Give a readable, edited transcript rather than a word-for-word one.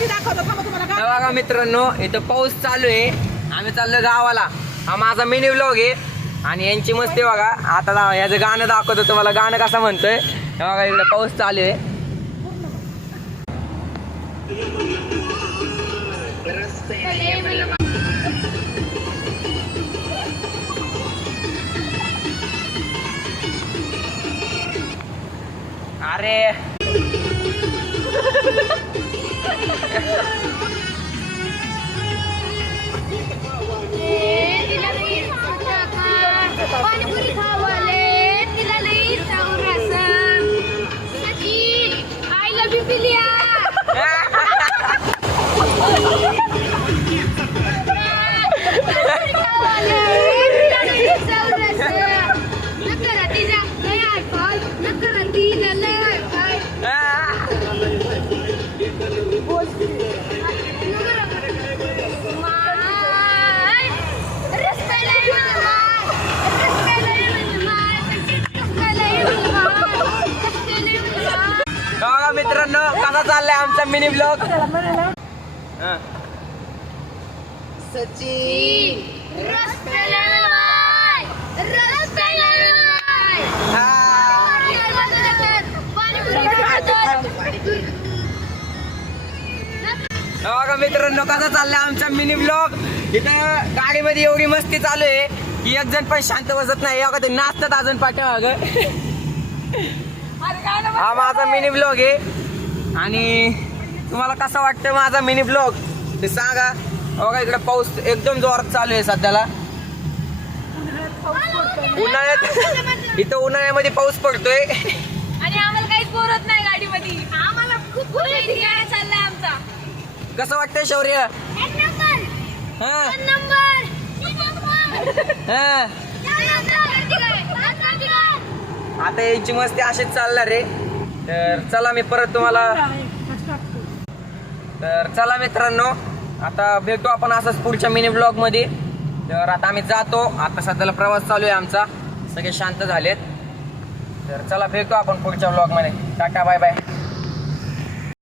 बघा मित्रांनो, इथं पाऊस चालू आहे. आम्ही चाललो गावाला. हा माझा मिनी व्लॉग आहे आणि यांची मस्ती बघा. आता याचं गाणं दाखवतो तुम्हाला. गाणं कसं म्हणतोय बघा. इकडे पाऊस चालू आहे. अरे पाणीपुरी खावाले तिला नाही सावरास आय लव्ह यू पिलिया. मित्रांनो, कसा चाललाय आमचा मिनी ब्लॉग. बघा मित्रांनो, कसा चाललाय आमचा मिनी ब्लॉग. इथं गाडीमध्ये एवढी मस्ती चालू आहे की एक जण पण शांत बसत नाही. बघा ते नाचतात अजून पाठीमाग. हा माझा मिनी ब्लॉग आहे आणि तुम्हाला कसं वाटतं माझा मिनी ब्लॉग ते सांगा. बघा इकडे पाऊस एकदम जोरात चालू आहे सध्याला. उन्हाळ्यात इथं उन्हाळ्यामध्ये पाऊस पडतोय आणि आम्हाला काहीच बोलत नाही गाडीमध्ये. आम्हाला खूप चाललाय आमचा. कसं वाटतंय शौर्य. हा हा आता याची मस्ती अशीच चालणार रे. तर चला मी परत तुम्हाला. तर चला मित्रांनो, आता भेटू आपण असंच पुढच्या मिनी ब्लॉग मध्ये. तर आता आम्ही जातो. आता सध्याला प्रवास चालू आहे आमचा. सगळे शांत झालेत. तर चला भेटू आपण पुढच्या ब्लॉग मध्ये. Tata bye bye.